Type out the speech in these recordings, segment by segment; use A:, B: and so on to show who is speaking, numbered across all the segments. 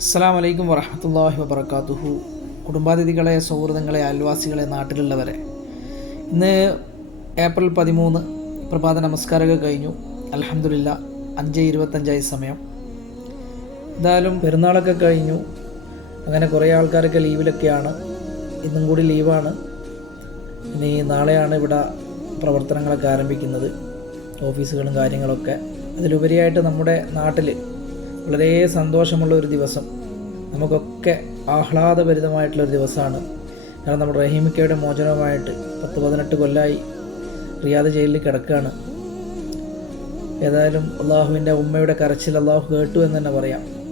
A: അസ്സാം വലൈക്കും വറഹമത്തല്ലാഹി വബർക്കാത്തുഹു കുടുംബാതിഥികളെ സൗഹൃദങ്ങളെ അയൽവാസികളെ നാട്ടിലുള്ളവരെ. ഇന്ന് ഏപ്രിൽ പതിമൂന്ന് പ്രഭാത നമസ്കാരമൊക്കെ കഴിഞ്ഞു. അലഹമില്ല അഞ്ച് ഇരുപത്തഞ്ചായി സമയം. എന്തായാലും പെരുന്നാളൊക്കെ കഴിഞ്ഞു. അങ്ങനെ കുറേ ആൾക്കാരൊക്കെ ലീവിലൊക്കെയാണ്. ഇന്നും കൂടി ലീവാണ്. ഇനി നാളെയാണ് ഇവിടെ പ്രവർത്തനങ്ങളൊക്കെ ആരംഭിക്കുന്നത്. ഓഫീസുകളും കാര്യങ്ങളൊക്കെ. അതിലുപരിയായിട്ട് നമ്മുടെ നാട്ടിൽ വളരെ സന്തോഷമുള്ള ഒരു ദിവസം. നമുക്കൊക്കെ ആഹ്ലാദഭരിതമായിട്ടുള്ളൊരു ദിവസമാണ്. കാരണം നമ്മുടെ റഹീമിക്കയുടെ മോചനവുമായിട്ട് പത്ത് പതിനെട്ട് കൊല്ലമായി റിയാദ് ജയിലിൽ കിടക്കുകയാണ്. ഏതായാലും അള്ളാഹുവിന്റെ ഉമ്മയുടെ കരച്ചിൽ അള്ളാഹു കേട്ടു എന്ന് തന്നെ പറയാം.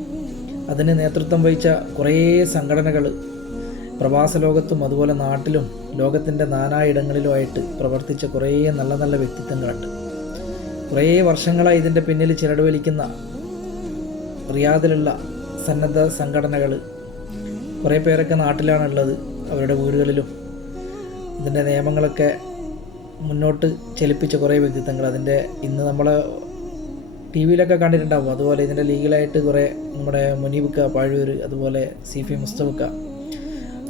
A: അതിന് നേതൃത്വം വഹിച്ച കുറേ സംഘടനകൾ പ്രവാസ ലോകത്തും അതുപോലെ നാട്ടിലും ലോകത്തിന്റെ നാനായിടങ്ങളിലുമായിട്ട് പ്രവർത്തിച്ച കുറേ നല്ല നല്ല വ്യക്തിത്വങ്ങളുണ്ട് കുറേ വർഷങ്ങളായി ഇതിന്റെ പിന്നിൽ ചിരടുവലിക്കുന്ന റിയാദിലുള്ള സന്നദ്ധ സംഘടനകൾ കുറേ പേരൊക്കെ നാട്ടിലാണുള്ളത്. അവരുടെ വീടുകളിലും ഇതിന്റെ നിയമങ്ങളൊക്കെ മുന്നോട്ട് ചലിപ്പിച്ച കുറേ വ്യക്തിത്വങ്ങൾ. അതിന്റെ ഇന്ന് നമ്മൾ ടി വിയിലൊക്കെ കണ്ടിട്ടുണ്ടാവും. അതുപോലെ ഇതിന്റെ ലീഗലായിട്ട് കുറേ നമ്മുടെ മുനീബുക്ക പാഴൂർ അതുപോലെ സി ഫി മുസ്തഫക്ക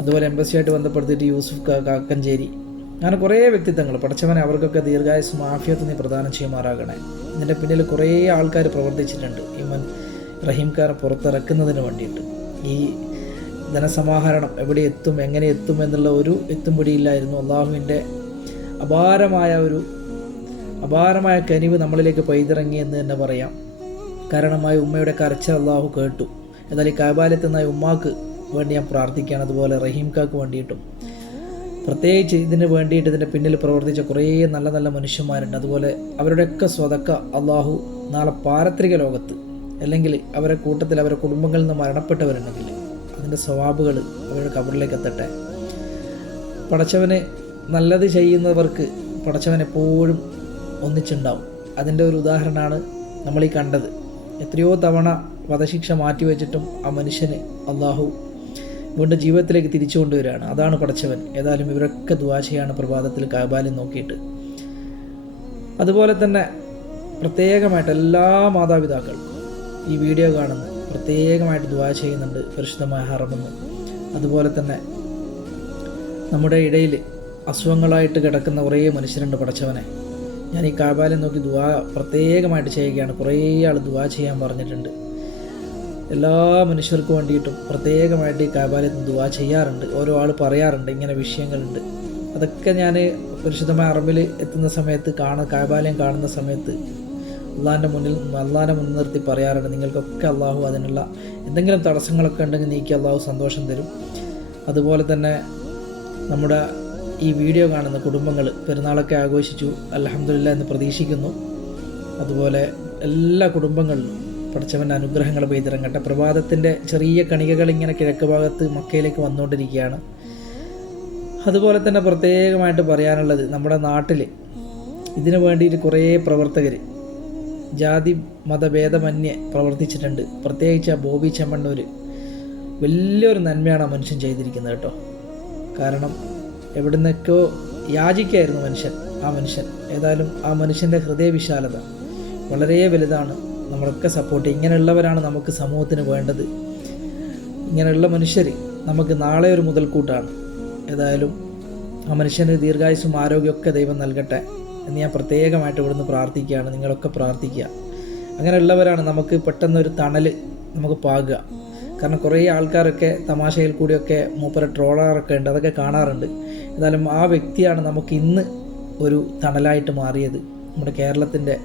A: അതുപോലെ എംബസിയായിട്ട് ബന്ധപ്പെടുത്തിയിട്ട് യൂസുഫ് കാക്കഞ്ചേരി അങ്ങനെ കുറേ വ്യക്തിത്വങ്ങൾ. പഠിച്ചവനെ അവർക്കൊക്കെ ദീർഘായുസ് ആഫിയത്ത് നീ പ്രദാനം ചെയ്യുമാറാകണേ. ഇതിന്റെ പിന്നിൽ കുറേ ആൾക്കാർ പ്രവർത്തിച്ചിട്ടുണ്ട്. ഈ മൻ റഹീംകാരെ പുറത്തിറക്കുന്നതിന് വേണ്ടിയിട്ട്. ഈ ധനസമാഹരണം എവിടെ എത്തും എങ്ങനെ എത്തും എന്നുള്ള ഒരു എത്തും പിടിയില്ലായിരുന്നു അള്ളാഹുവിന്റെ അപാരമായ ഒരു അപാരമായ കനിവ് നമ്മളിലേക്ക് പൈതിറങ്ങി എന്ന് തന്നെ പറയാം. കാരണമായി ഉമ്മയുടെ കരച്ച അള്ളാഹു കേട്ടു. എന്നാൽ ഈ കാബാലത്തുനിന്നായി ഉമ്മാക്ക് വേണ്ടി ഞാൻ പ്രാർത്ഥിക്കുകയാണ്. അതുപോലെ റഹീംക്കാക്ക് വേണ്ടിയിട്ടും. പ്രത്യേകിച്ച് ഇതിന് വേണ്ടിയിട്ട് ഇതിന്റെ പിന്നിൽ പ്രവർത്തിച്ച കുറേ നല്ല നല്ല മനുഷ്യന്മാരുണ്ട്. അതുപോലെ അവരുടെയൊക്കെ സ്വതക്ക അള്ളാഹു നാളെ പാരത്രിക ലോകത്ത് അല്ലെങ്കിൽ അവരെ കൂട്ടത്തിൽ അവരെ കുടുംബങ്ങളിൽ നിന്ന് മരണപ്പെട്ടവരുണ്ടെങ്കിൽ അതിന്റെ സ്വഭാവുകൾ അവരുടെ കബറിലേക്ക് എത്തട്ടെ. പടച്ചവന് നല്ലത് ചെയ്യുന്നവർക്ക് പടച്ചവൻ എപ്പോഴും ഒന്നിച്ചുണ്ടാവും. അതിന്റെ ഒരു ഉദാഹരണമാണ് നമ്മൾ ഈ കണ്ടത്. എത്രയോ തവണ വധശിക്ഷ മാറ്റിവെച്ചിട്ടും ആ മനുഷ്യന് അള്ളാഹു വീണ്ടും ജീവിതത്തിലേക്ക് തിരിച്ചു കൊണ്ടുവരികയാണ്. അതാണ് പടച്ചവൻ. ഏതായാലും ഇവരൊക്കെ ദുവാ പ്രഭാതത്തിൽ കാബാലിൽ നോക്കിയിട്ട്. അതുപോലെ തന്നെ പ്രത്യേകമായിട്ട് എല്ലാ മാതാപിതാക്കൾ ഈ വീഡിയോ കാണുന്നു. പ്രത്യേകമായിട്ട് ദുവാ ചെയ്യുന്നുണ്ട് പരിശുദ്ധമായ ഹറമെന്ന് അതുപോലെ തന്നെ നമ്മുടെ ഇടയിൽ അസുഖങ്ങളായിട്ട് കിടക്കുന്ന കുറേ മനുഷ്യരുണ്ട് പടച്ചവനെ. ഞാൻ ഈ കാബാലെ നോക്കി ദുവാ പ്രത്യേകമായിട്ട് ചെയ്യുകയാണ്. കുറേ ആൾ ദുവാ ചെയ്യാൻ പറഞ്ഞിട്ടുണ്ട്. എല്ലാ മനുഷ്യർക്കും വേണ്ടിയിട്ടും പ്രത്യേകമായിട്ട് ഈ കാബാലയത്ത് ദുവാ ചെയ്യാറുണ്ട്. ഓരോ ആൾ പറയാറുണ്ട് ഇങ്ങനെ വിഷയങ്ങളുണ്ട്. അതൊക്കെ ഞാൻ പരിശുദ്ധമായ അറബിൽ എത്തുന്ന സമയത്ത് കാണ കാബാലയം കാണുന്ന സമയത്ത് അള്ളാഹിന്റെ മുന്നിൽ അള്ളാഹിനെ മുൻനിർത്തി പറയാറുണ്ട്. നിങ്ങൾക്കൊക്കെ അള്ളാഹു അതിനുള്ള എന്തെങ്കിലും തടസ്സങ്ങളൊക്കെ ഉണ്ടെങ്കിൽ നീക്കി അള്ളാഹു സന്തോഷം തരും. അതുപോലെ തന്നെ നമ്മുടെ ഈ വീഡിയോ കാണുന്ന കുടുംബങ്ങൾ പെരുന്നാളൊക്കെ ആഘോഷിച്ചു അലഹമില്ല എന്ന് പ്രതീക്ഷിക്കുന്നു. അതുപോലെ എല്ലാ കുടുംബങ്ങളിലും പഠിച്ചവന്റെ അനുഗ്രഹങ്ങൾ പെയ്തിറങ്ങട്ടെ. പ്രഭാതത്തിന്റെ ചെറിയ കണികകൾ ഇങ്ങനെ കിഴക്ക് ഭാഗത്ത് മക്കയിലേക്ക് വന്നുകൊണ്ടിരിക്കുകയാണ്. അതുപോലെ തന്നെ പ്രത്യേകമായിട്ട് പറയാനുള്ളത് നമ്മുടെ നാട്ടിൽ ഇതിനു വേണ്ടിയിട്ട് കുറേ പ്രവർത്തകർ ജാതി മതഭേദമന്യേ പ്രവർത്തിച്ചിട്ടുണ്ട്. പ്രത്യേകിച്ച് ആ ബോബി ചെമ്മണ്ണൂർ വലിയൊരു നന്മയാണ് ആ മനുഷ്യൻ ചെയ്തിരിക്കുന്നത് കേട്ടോ. കാരണം എവിടുന്നൊക്കെയോ യാചിക്കായിരുന്നു മനുഷ്യൻ ആ മനുഷ്യൻ. ഏതായാലും ആ മനുഷ്യന്റെ ഹൃദയവിശാലത വളരെ വലുതാണ്. നമ്മളൊക്കെ സപ്പോർട്ട് ഇങ്ങനെയുള്ളവരാണ് നമുക്ക് സമൂഹത്തിന് വേണ്ടത്. ഇങ്ങനെയുള്ള മനുഷ്യർ നമുക്ക് നാളെ ഒരു മുതൽക്കൂട്ടാണ്. ഏതായാലും ആ മനുഷ്യന് ദീർഘായുസും ആരോഗ്യമൊക്കെ ദൈവം നൽകട്ടെ എന്ന് ഞാൻ പ്രത്യേകമായിട്ട് ഇവിടുന്ന് പ്രാർത്ഥിക്കുകയാണ്. നിങ്ങളൊക്കെ പ്രാർത്ഥിക്കുക. അങ്ങനെയുള്ളവരാണ് നമുക്ക് പെട്ടെന്നൊരു തണൽ നമുക്ക് പാകുക. കാരണം കുറേ ആൾക്കാരൊക്കെ തമാശയിൽ കൂടിയൊക്കെ മൂപ്പര ട്രോളാറൊക്കെ ഉണ്ട് അതൊക്കെ കാണാറുണ്ട്. എന്നാലും ആ വ്യക്തിയാണ് നമുക്ക് ഇന്ന് ഒരു തണലായിട്ട് മാറിയത്. നമ്മുടെ കേരളത്തിന്റെ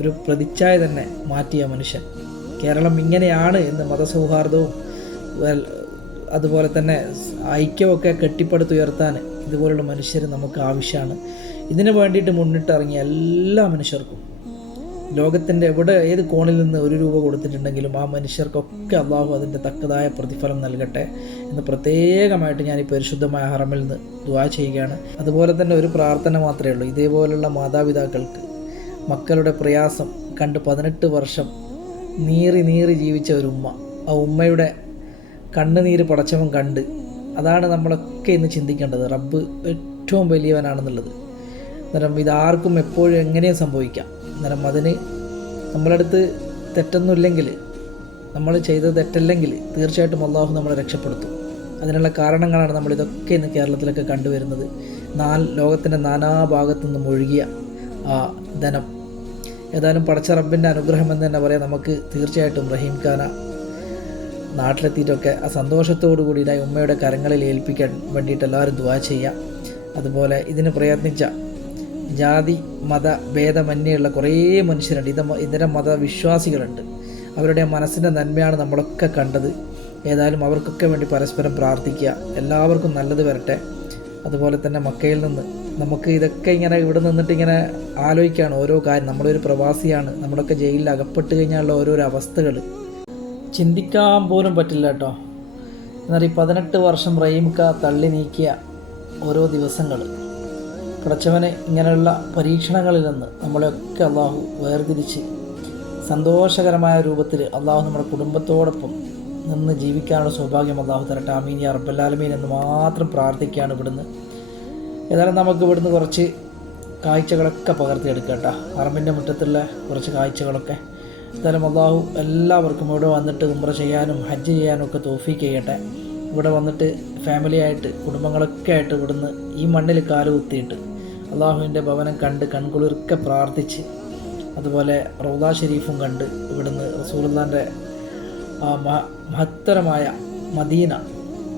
A: ഒരു പ്രതിച്ഛായ തന്നെ മാറ്റിയ മനുഷ്യൻ. കേരളം ഇങ്ങനെയാണ് എന്ന് മതസൗഹാർദ്ദവും അതുപോലെ തന്നെ ഐക്യമൊക്കെ കെട്ടിപ്പടുത്തുയർത്താൻ ഇതുപോലുള്ള മനുഷ്യർ നമുക്ക് ആവശ്യമാണ്. ഇതിനു വേണ്ടിയിട്ട് മുന്നിട്ടിറങ്ങിയ എല്ലാ മനുഷ്യർക്കും ലോകത്തിന്റെ എവിടെ ഏത് കോണിൽ നിന്ന് ഒരു രൂപ കൊടുത്തിട്ടുണ്ടെങ്കിലും ആ മനുഷ്യർക്കൊക്കെ അള്ളാഹു അതിന്റെ തക്കതായ പ്രതിഫലം നൽകട്ടെ എന്ന് പ്രത്യേകമായിട്ട് ഞാൻ ഈ പരിശുദ്ധമായ ഹറമിൽ നിന്ന് ദുവാ ചെയ്യുകയാണ്. അതുപോലെ തന്നെ ഒരു പ്രാർത്ഥന മാത്രമേ ഉള്ളൂ. ഇതേപോലുള്ള മാതാപിതാക്കൾക്ക് മക്കളുടെ പ്രയാസം കണ്ട് പതിനെട്ട് വർഷം നീറി നീറി ജീവിച്ച ഒരു ഉമ്മ. ആ ഉമ്മയുടെ കണ്ണുനീര് പടച്ചവൻ കണ്ട്. അതാണ് നമ്മളൊക്കെ ഇന്ന് ചിന്തിക്കേണ്ടത്. റബ്ബ് ഏറ്റവും വലിയവനാണെന്നുള്ളത്. അന്നേരം ഇതാർക്കും എപ്പോഴും എങ്ങനെയും സംഭവിക്കാം. അന്നേരം അതിന് നമ്മളടുത്ത് തെറ്റൊന്നുമില്ലെങ്കിൽ നമ്മൾ ചെയ്ത തെറ്റല്ലെങ്കിൽ തീർച്ചയായിട്ടും അള്ളാഹു നമ്മളെ രക്ഷപ്പെടുത്തും. അതിനുള്ള കാരണങ്ങളാണ് നമ്മളിതൊക്കെ ഇന്ന് കേരളത്തിലൊക്കെ കണ്ടുവരുന്നത്. നാല് ലോകത്തിന്റെ നാനാഭാഗത്തു നിന്നും ഒഴുകിയ ധനം. ഏതായാലും പടച്ച റബ്ബിന്റെ അനുഗ്രഹം എന്ന് തന്നെ പറയാം. നമുക്ക് തീർച്ചയായിട്ടും റഹീം ഖാന നാട്ടിലെത്തിയിട്ടൊക്കെ ആ സന്തോഷത്തോടു കൂടിയിട്ട് ഉമ്മയുടെ കരങ്ങളിൽ ഏൽപ്പിക്കാൻ വേണ്ടിയിട്ട് എല്ലാവരും ദുവാ ചെയ്യുക അതുപോലെ ഇതിന് പ്രയത്നിച്ച ജാതി മത ഭേദമന്യുള്ള കുറേ മനുഷ്യരുണ്ട്. ഇത് ഇതര മതവിശ്വാസികളുണ്ട്. അവരുടെ മനസ്സിന്റെ നന്മയാണ് നമ്മളൊക്കെ കണ്ടത്. ഏതായാലും അവർക്കൊക്കെ വേണ്ടി പരസ്പരം പ്രാർത്ഥിക്കുക. എല്ലാവർക്കും നല്ലത് വരട്ടെ. അതുപോലെ തന്നെ മക്കയിൽ നിന്ന് നമുക്ക് ഇതൊക്കെ ഇങ്ങനെ ഇവിടെ നിന്നിട്ട് ഇങ്ങനെ ആലോചിക്കുകയാണ് ഓരോ കാര്യം. നമ്മളൊരു പ്രവാസിയാണ്. നമ്മളൊക്കെ ജയിലിൽ അകപ്പെട്ട് കഴിഞ്ഞാലുള്ള ഓരോരോ അവസ്ഥകൾ. ചിന്തിക്കാൻ പോലും പറ്റില്ല കേട്ടോ. എന്നാൽ ഈ പതിനെട്ട് വർഷം റഹീംക തള്ളി നീക്കിയ ഓരോ ദിവസങ്ങൾ. പടച്ചവനെ ഇങ്ങനെയുള്ള പരീക്ഷണങ്ങളിൽ നിന്ന് നമ്മളെയൊക്കെ അള്ളാഹു വേർതിരിച്ച് സന്തോഷകരമായ രൂപത്തിൽ അള്ളാഹു നമ്മുടെ കുടുംബത്തോടൊപ്പം നിന്ന് ജീവിക്കാനുള്ള സൗഭാഗ്യം അള്ളാഹു തരട്ടെ. അമീൻ യാ എന്ന് മാത്രം പ്രാർത്ഥിക്കുകയാണ് ഇവിടുന്ന്. ഏതായാലും നമുക്ക് ഇവിടുന്ന് കുറച്ച് കാഴ്ചകളൊക്കെ പകർത്തിയെടുക്കട്ടോ. പറമ്പിന്റെ മുറ്റത്തുള്ള കുറച്ച് കാഴ്ചകളൊക്കെ. എന്തായാലും അള്ളാഹു എല്ലാവർക്കും ഇവിടെ വന്നിട്ട് ഉമ്ര ചെയ്യാനും ഹജ്ജ് ചെയ്യാനും ഒക്കെ തോഫീക്ക് ചെയ്യട്ടെ. ഇവിടെ വന്നിട്ട് ഫാമിലിയായിട്ട് കുടുംബങ്ങളൊക്കെ ആയിട്ട് ഇവിടുന്ന് ഈ മണ്ണിൽ കാൽ കുത്തിയിട്ട് അള്ളാഹുവിന്റെ ഭവനം കണ്ട് കൺകുളിർക്കെ പ്രാർത്ഥിച്ച് അതുപോലെ റൗദ ഷെരീഫും കണ്ട് ഇവിടുന്ന് റസൂലുള്ളാന്റെ മഹത്തരമായ മദീന.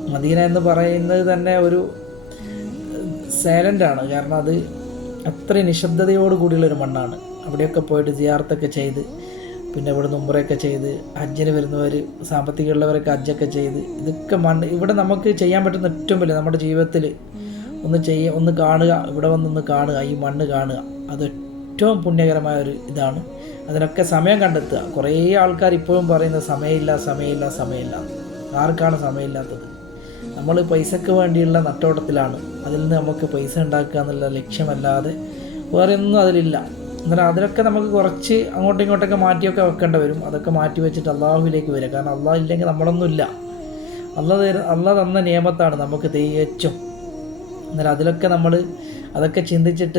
A: മദീന എന്ന് പറയുന്നത് തന്നെ ഒരു സൈലന്റ് ആണ്. കാരണം അത് അത്രയും നിശബ്ദതയോട് കൂടിയുള്ളൊരു മണ്ണാണ്. അവിടെയൊക്കെ പോയിട്ട് ജിയാർത്തൊക്കെ ചെയ്ത് പിന്നെ ഇവിടെ നുമ്പറയൊക്കെ ചെയ്ത് ഹജ്ജിന് വരുന്നവർ സാമ്പത്തികമുള്ളവരൊക്കെ ഹജ്ജൊക്കെ ചെയ്ത് ഇതൊക്കെ മണ്ണ് ഇവിടെ നമുക്ക് ചെയ്യാൻ പറ്റുന്ന ഏറ്റവും വലിയ നമ്മുടെ ജീവിതത്തിൽ ഒന്ന് ചെയ്യ ഒന്ന് കാണുക ഇവിടെ വന്നൊന്ന് കാണുക ഈ മണ്ണ് കാണുക അത് ഏറ്റവും പുണ്യകരമായ ഒരു ഇതാണ്. അതിനൊക്കെ സമയം കണ്ടെത്തുക. കുറേ ആൾക്കാർ ഇപ്പോഴും പറയുന്നത് സമയമില്ല സമയമില്ല സമയമില്ല. ആർക്കാണ് സമയമില്ലാത്തത്? നമ്മൾ പൈസക്ക് വേണ്ടിയുള്ള നട്ടോട്ടത്തിലാണ്. അതിൽ നിന്ന് നമുക്ക് പൈസ ഉണ്ടാക്കുക എന്നുള്ള ലക്ഷ്യമല്ലാതെ വേറെ ഒന്നും അതിലില്ല. എന്നാൽ അതിലൊക്കെ നമുക്ക് കുറച്ച് അങ്ങോട്ടും ഇങ്ങോട്ടൊക്കെ മാറ്റിയൊക്കെ വെക്കേണ്ടി വരും. അതൊക്കെ മാറ്റി വെച്ചിട്ട് അള്ളാഹുവിലേക്ക് വരിക. കാരണം അള്ളാഹ് ഇല്ലെങ്കിൽ നമ്മളൊന്നുമില്ല. അള്ള തര അള്ളാഹ് തന്ന നിയമത്താണ് നമുക്ക് തികച്ചും എന്നാൽ അതിലൊക്കെ നമ്മൾ അതൊക്കെ ചിന്തിച്ചിട്ട്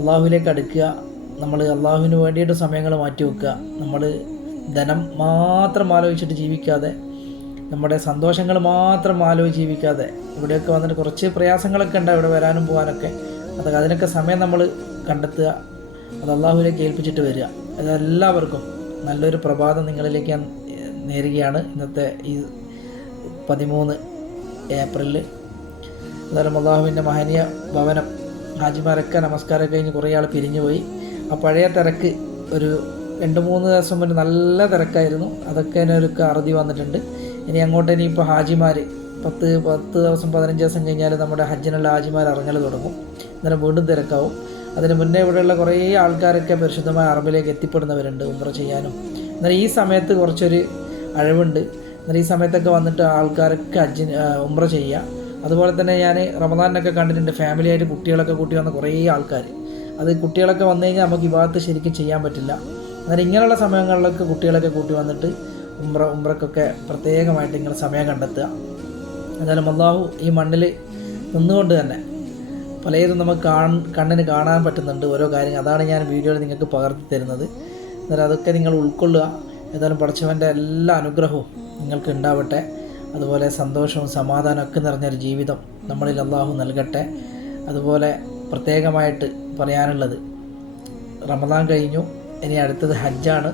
A: അള്ളാഹുവിലേക്ക് അടുക്കുക. നമ്മൾ അള്ളാഹുവിന് വേണ്ടിയിട്ട് സമയങ്ങൾ മാറ്റി വെക്കുക. നമ്മൾ ധനം മാത്രം ആലോചിച്ചിട്ട് ജീവിക്കാതെ നമ്മുടെ സന്തോഷങ്ങൾ മാത്രം ആലോചിച്ച് ജീവിക്കാതെ ഇവിടെയൊക്കെ വന്നിട്ട് കുറച്ച് പ്രയാസങ്ങളൊക്കെ ഉണ്ട് ഇവിടെ വരാനും പോകാനൊക്കെ. അതൊക്കെ അതിനൊക്കെ സമയം നമ്മൾ കണ്ടെത്തുക. അത് അള്ളാഹുവിലേക്ക് ഏൽപ്പിച്ചിട്ട് വരിക. അതെല്ലാവർക്കും നല്ലൊരു പ്രഭാതം നിങ്ങളിലേക്ക് ഞാൻ നേരുകയാണ് ഇന്നത്തെ ഈ പതിമൂന്ന് ഏപ്രിലിൽ എന്തായാലും അള്ളാഹുവിന്റെ മഹനീയ ഭവനം ഹാജിമാരൊക്കെ നമസ്കാരം കഴിഞ്ഞ് കുറേ ആൾ പിരിഞ്ഞു പോയി ആ പഴയ തിരക്ക് ഒരു രണ്ട് മൂന്ന് ദിവസം മുന്നേ നല്ല തിരക്കായിരുന്നു. അതൊക്കെ അതിനൊരു അറുതി വന്നിട്ടുണ്ട്. ഇനി അങ്ങോട്ട് ഇനിയിപ്പോൾ ഹാജിമാർ പത്ത് പത്ത് ദിവസം പതിനഞ്ച് ദിവസം കഴിഞ്ഞാൽ നമ്മുടെ ഹജ്ജിനുള്ള ഹാജിമാർ ഇറങ്ങൽ തുടങ്ങും. അന്നേരം വീണ്ടും തിരക്കാവും. അതിന് മുന്നേ ഇവിടെയുള്ള കുറേ ആൾക്കാരൊക്കെ പരിശുദ്ധമായ അറബിലേക്ക് എത്തിപ്പെടുന്നവരുണ്ട് ഉമ്ര ചെയ്യാനും. അന്നേരം ഈ സമയത്ത് കുറച്ചൊരു അഴവുണ്ട്. അന്നേരം ഈ സമയത്തൊക്കെ വന്നിട്ട് ആൾക്കാരൊക്കെ ഹജ്ജിന് ഉമ്ര ചെയ്യുക അതുപോലെ തന്നെ ഞാൻ റമദാനൊക്കെ കണ്ടിട്ടുണ്ട്. ഫാമിലിയായിട്ട് കുട്ടികളൊക്കെ കൂട്ടി വന്ന കുറേ ആൾക്കാർ അത് കുട്ടികളൊക്കെ വന്നു കഴിഞ്ഞാൽ നമുക്ക് ഈ ഭാഗത്ത് ശരിക്കും ചെയ്യാൻ പറ്റില്ല. അന്നേരം ഇങ്ങനെയുള്ള സമയങ്ങളിലൊക്കെ കുട്ടികളൊക്കെ കൂട്ടി വന്നിട്ട് ഉമ്ര ഉംറക്കൊക്കെ പ്രത്യേകമായിട്ട് നിങ്ങൾ സമയം കണ്ടെത്തുക. എന്നാലും അള്ളാഹു ഈ മണ്ണിൽ നിന്നുകൊണ്ട് തന്നെ പലതും നമുക്ക് കാൺ കണ്ണിന് കാണാൻ പറ്റുന്നുണ്ട് ഓരോ കാര്യങ്ങൾ. അതാണ് ഞാൻ വീഡിയോയിൽ നിങ്ങൾക്ക് പകർത്തി തരുന്നത്. എന്നാലും അതൊക്കെ നിങ്ങൾ ഉൾക്കൊള്ളുക. എന്തായാലും പഠിച്ചവന്റെ എല്ലാ അനുഗ്രഹവും നിങ്ങൾക്ക് ഉണ്ടാവട്ടെ. അതുപോലെ സന്തോഷവും സമാധാനവും ഒക്കെ നിറഞ്ഞൊരു ജീവിതം നമ്മളിൽ അള്ളാഹു നൽകട്ടെ. അതുപോലെ പ്രത്യേകമായിട്ട് പറയാനുള്ളത് റമദാൻ കഴിഞ്ഞു. ഇനി അടുത്തത് ഹജ്ജാണ്.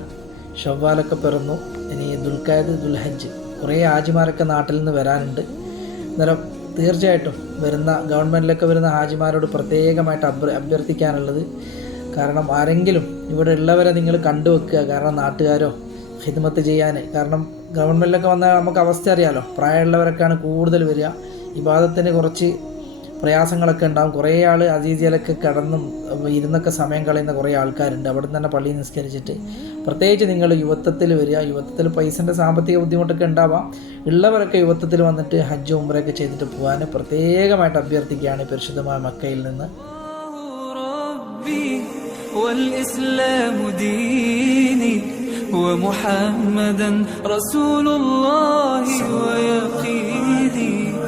A: ഷവ്വാലൊക്കെ പിറന്നു. ഇനി ദുൽഖാദ് ദുൽഹജ് കുറേ ഹാജിമാരൊക്കെ നാട്ടിൽ നിന്ന് വരാനുണ്ട്. അന്നേരം തീർച്ചയായിട്ടും വരുന്ന ഗവൺമെന്റിലൊക്കെ വരുന്ന ഹാജിമാരോട് പ്രത്യേകമായിട്ട് അഭ്യ അഭ്യർത്ഥിക്കാനുള്ളത് കാരണം ആരെങ്കിലും ഇവിടെ ഉള്ളവരെ നിങ്ങൾ കണ്ടുവെക്കുക കാരണം നാട്ടുകാരോ ഹിദ്മത്ത് ചെയ്യാൻ. കാരണം ഗവൺമെന്റിലൊക്കെ വന്നാൽ നമുക്ക് അവസ്ഥ അറിയാലോ. പ്രായമുള്ളവരൊക്കെയാണ് കൂടുതൽ വരിക. വിവാദത്തിന് കുറച്ച് പ്രയാസങ്ങളൊക്കെ ഉണ്ടാകും കുറേ ആൾ അജീജിയിലൊക്കെ കിടന്നും ഇരുന്നൊക്കെ സമയം കളയുന്ന കുറേ ആൾക്കാരുണ്ട് അവിടെ നിന്ന് തന്നെ പള്ളി നിസ്കരിച്ചിട്ട് പ്രത്യേകിച്ച് നിങ്ങൾ യുവത്വത്തിൽ വരിക യുവത്വത്തിൽ പൈസൻ്റെ സാമ്പത്തിക ബുദ്ധിമുട്ടൊക്കെ ഉണ്ടാവാം ഉള്ളവരൊക്കെ യുവത്വത്തിൽ വന്നിട്ട് ഹജ്ജ് ഉംറയൊക്കെ ചെയ്തിട്ട് പോകാൻ പ്രത്യേകമായിട്ട് അഭ്യർത്ഥിക്കുകയാണ് ഈ പരിശുദ്ധമായ മക്കയിൽ നിന്ന്
B: ربي والإسلام ديني ومحمدا رسول الله ويقيني